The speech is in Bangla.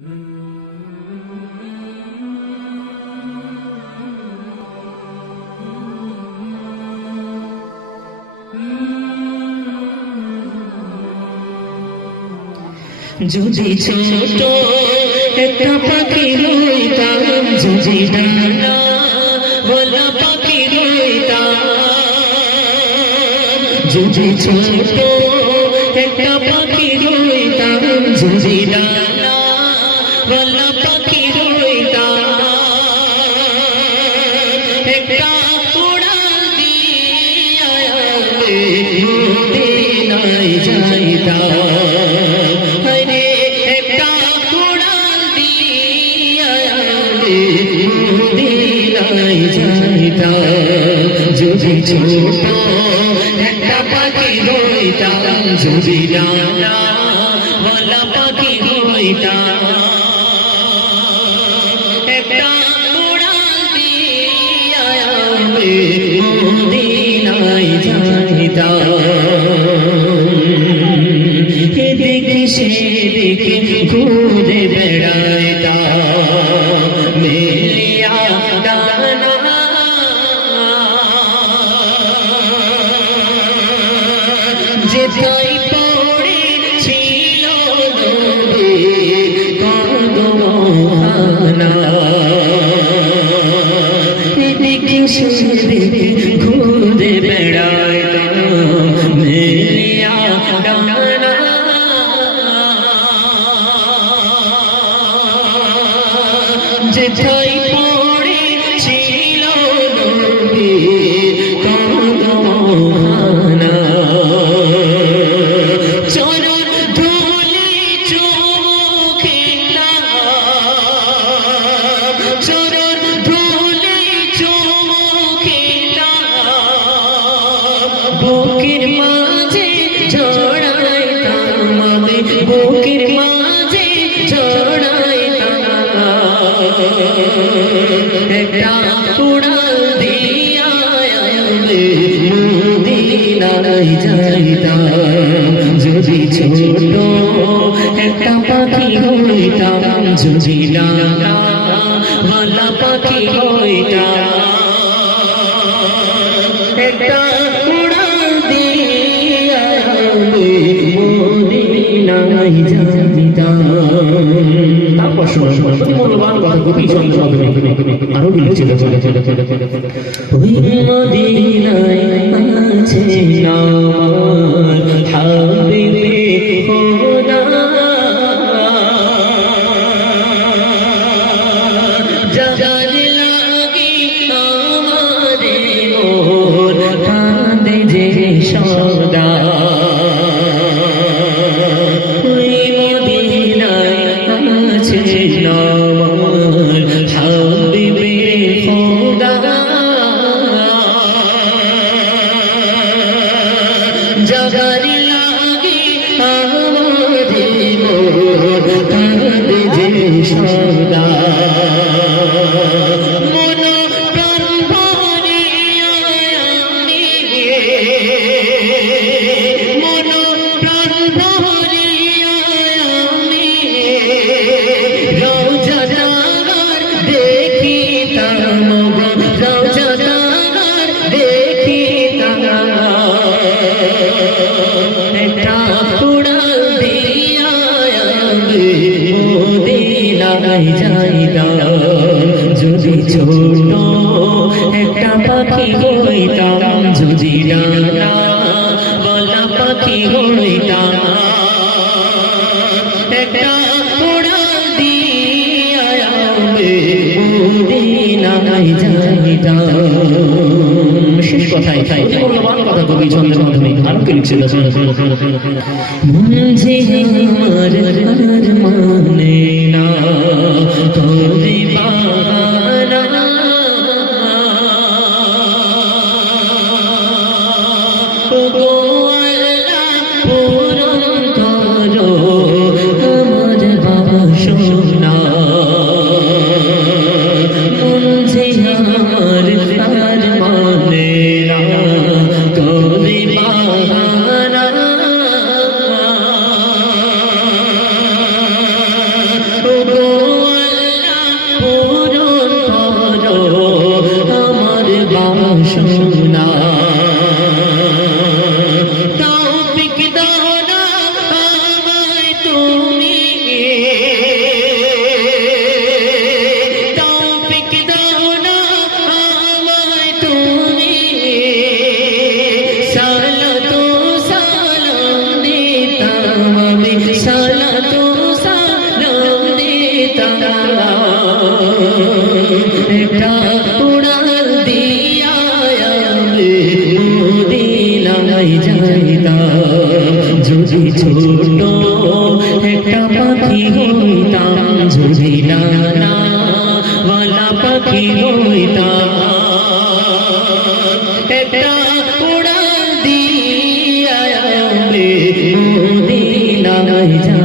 যদি ছোট একটা পাখি রইতাম যদি ডানা বলা পাখি রইতাম যদি ছোট একটা পাখি রইতাম যদি ডানা বলা পাখি রইতাম একটা উড়াল দিয়া মদিনায় যাইতাম। যদি ছোট একটা পাখি হইতাম, যদি ডানা বলা পাখি হইতাম। যাইতাম এদিকে সেদিকে ঘুরে বেড়াইতাম মেলিয়া ডানা যেথায় পড়েছিল নদীর কদমহানা এদিকে সেদিকে যেথায় যদি ছোট একটা পাখি হইতাম যদি ভালা পাখি হইতাম একটা উড়াল দিয়া মদিনায় যাইতাম শোনো অতি মূল্যবান কথা খুবই সুন্দর আরও চলে ওই মদিনায় আছে যে পাখি হইতাম একটা উড়াল দিয়া মদিনায় যাইতাম তাই মূল্যবান কথা কবি ছন্দের মাধ্যমে। আরও কি লিখছিল মুঝে আমার আর মানে না। একটা উড়াল দিয়া আমি মদিনায় যাইতাম যদি ছোট একটা পাখি হইতাম যদি নানা ওয়ালা পাখি হইতাম একটা উড়াল দিয়া আমি মদিনায় যাইতাম